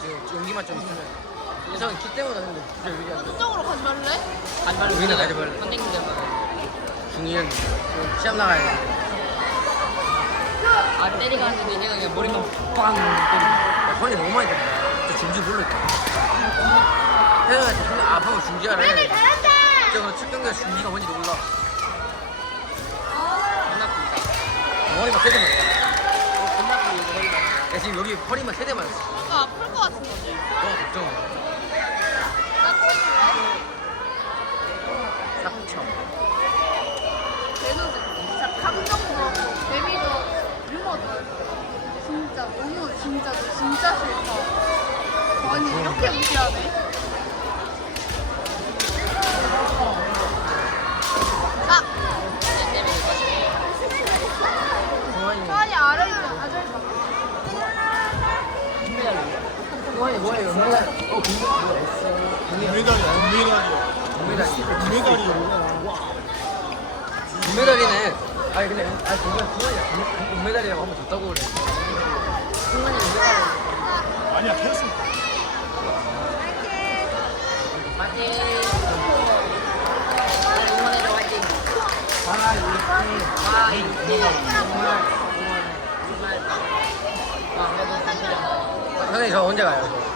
때문에 지금 용기만 좀 있으면 예성이 기 때문에 근데 진짜 유리한데 순정으로 가지 말래? 가지 말래 우리는 가지 말래 선생님들 중이는 지금 시험 나가야 돼. 아 때리고 하는데 얘가 그냥 머리만 빵 때리고. 야, 손이 너무 많이 된다. 진짜 중지 모르겠다. 혜영아 손 아파서 중지하래 잘한다. 진짜 첫 경기가 중지가 뭔지 몰라. 겁나 쁘다 머리만 세대 맞았어 겁나 쁘고 이거 머리 맞아 야 지금 여기 허리만 세대 맞았어 이거 아플 것 같은 거지. 너가 걱정해 나 치줄래? 싹청 얘는 진짜 감정도 그렇고 데미도 유머도 진짜 너무 진짜 진짜 싫다. 아니 이렇게 무시하네. 이거 뭐야 어 금메달이야 금메달이야 금메달이 금메달이 와 금메달이네 아니 근데 아니 동환이 동환이 금메달이라고 한번 줬다고 그래 승관이 금메달 아니야 캔슬 화이팅 응원해줘 화이팅 아 화이팅 정말 정말 정말 아 그래도 진짜 선생님 저 언제 가요?